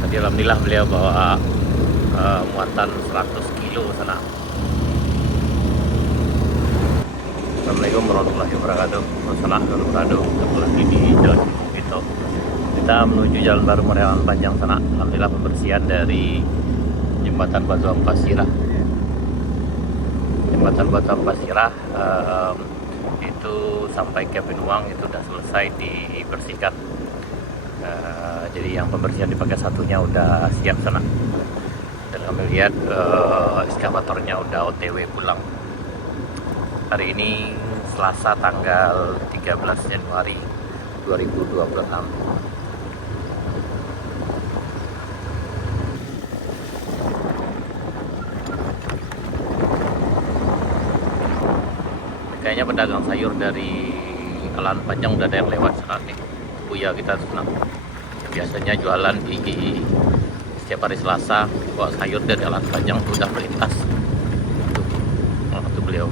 Tadi alhamdulillah beliau bawa muatan 100 kilo sana. Assalamualaikum warahmatullahi wabarakatuh. Wassalamualaikum warahmatullahi wabarakatuh. Lagi di Jalan Bukito. Kita menuju Jalan Baru Mariawan Panjang sana. Alhamdulillah pembersihan dari jembatan Batu Ampasirah. Jembatan Batu Ampasirah itu sampai ke Benuang itu sudah selesai dibersihkan. Jadi yang pembersihan dipakai satunya udah siap sana. Dan kami lihat ekskavatornya udah OTW pulang. Hari ini Selasa tanggal 13 Januari 2026. Kayaknya pedagang sayur dari Alan Panjang udah ada yang lewat sana nih. Buya kita senang. Biasanya jualan di setiap hari Selasa bawa sayur dari Alan Panjang tuh udah melintas. Tuh beliau.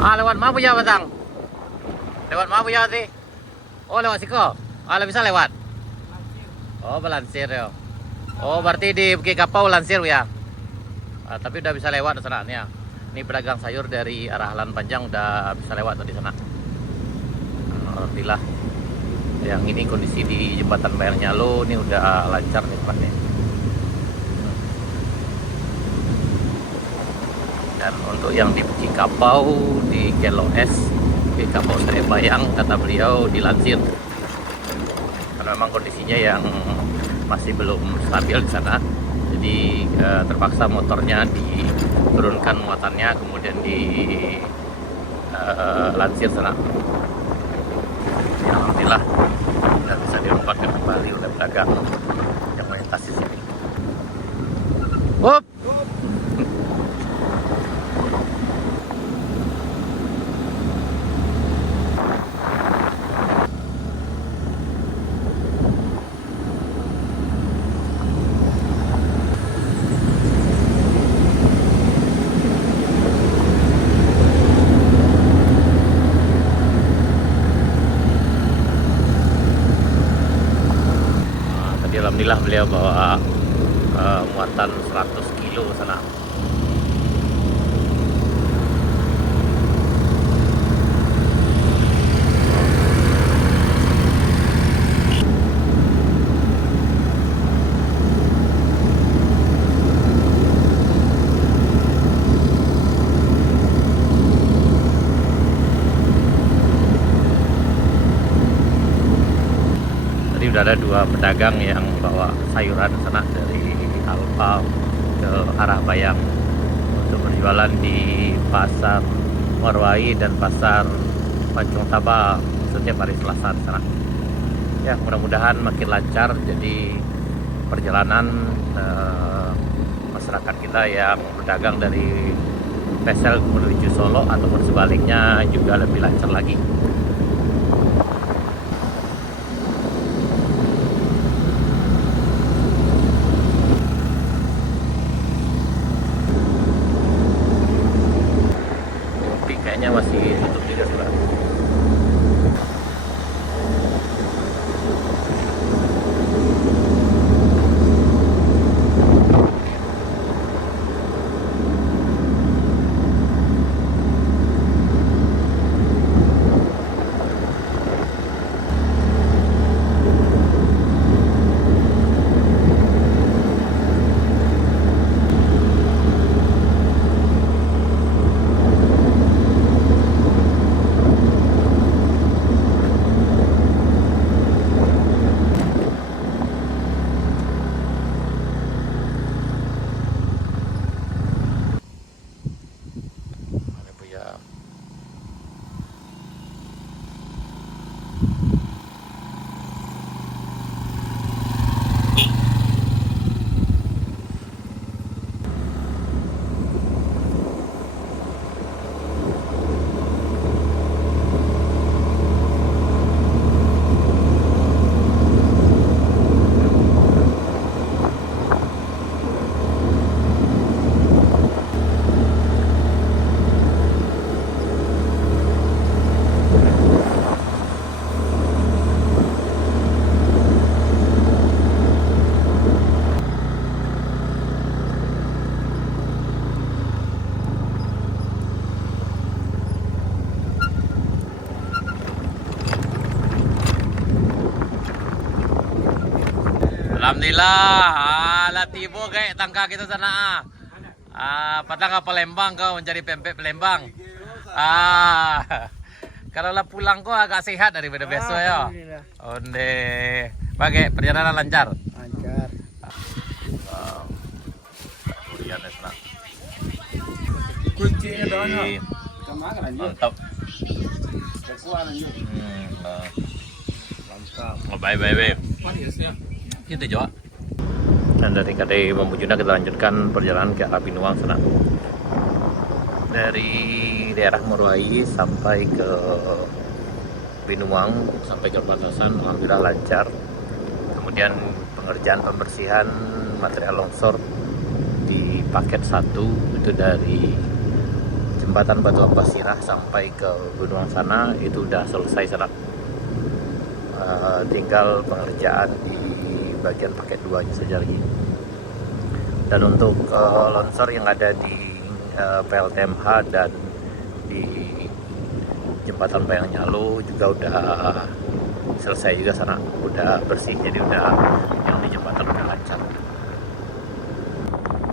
Lewat mana Buya Batang? Lewat mana Buya sih? Oh lewat Siko. Bisa lewat. Oh Belansir ya. Oh berarti di Bukit Kapau Lansir ya. Tapi udah bisa lewat sana nih ya. Ini pedagang sayur dari arah Alan Panjang udah bisa lewat tadi sana. Alhamdulillah. Yang ini kondisi di jembatan Bayang Nyalo ini udah lancar nih tempatnya. Dan untuk yang di Bukit Kapau di Kelo S, Bukit Kapau Seri Bayang kata beliau dilansir. Karena memang kondisinya yang masih belum stabil di sana. Jadi terpaksa motornya diturunkan muatannya kemudian dilansir sana. Ya, alhamdulillah sudah bisa dilempatkan kembali oleh pedagang yang melintas di sini. Hop. Alhamdulillah beliau bawa muatan 100 kilo sana. Udah ada dua pedagang yang bawa sayuran sana dari Alfa ke arah Bayang untuk berjualan di pasar Warwai dan pasar Pancung Taba setiap hari Selasa di sana. Ya mudah-mudahan makin lancar, jadi perjalanan masyarakat kita yang berdagang dari Pesel menuju Solo ataupun sebaliknya juga lebih lancar lagi. Kayaknya masih tutup juga sih Pak. Alhamdulillah. Latibo kayak tangka kita sana. Padahal ke Palembang kau mencari pempek Palembang. Kalau lah pulang kau agak sehat daripada besok ya. Onde. Pakai perjalanan lancar. Lancar. Durian es nak. Kuncinya doang. Mantap. Mantap. Oh, bye. Kita jawab. Dan dari Kadai Bambujuna kita lanjutkan perjalanan ke arah Binuang sana. Dari daerah Morowali sampai ke Binuang sampai ke perbatasan alhamdulillah lancar. Kemudian pengerjaan pembersihan material longsor di paket 1 itu dari jembatan Batu Ampasirah sampai ke Binuang sana itu udah selesai sana. Tinggal pengerjaan di bagian paket 2 saja lagi. Dan untuk longsor yang ada di PLTMH dan di jembatan Bayang Nyalo juga udah selesai juga sana, udah bersih, jadi udah yang di jembatan udah lancar.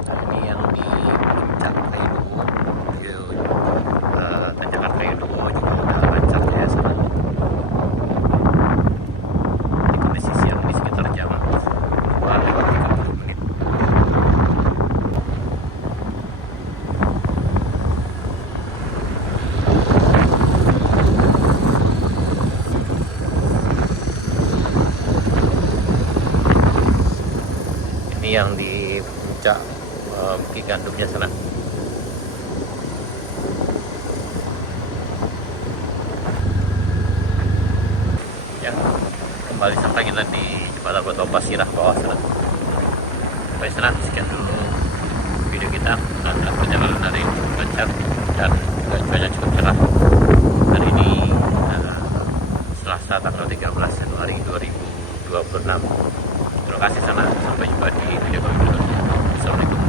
Nah, ini yang di Puncak Kaidowo, tanjakan Kaidowo juga udah lancar ya sana. Di kondisi siang ini sekitar jam 2:30 menit. Ini yang di puncak Bukit Gandumnya sana. Ya, kembali sampai kita di jembatan Batu Ampasirah bawah sana. Sampai sana sekian dulu video kita. Perjalanan dari lancar dan juga cuaca cukup cerah. Hari ini Selasa tanggal 13 Januari 2026. Terima kasih sana. Sampai jumpa di video berikutnya. Assalamualaikum.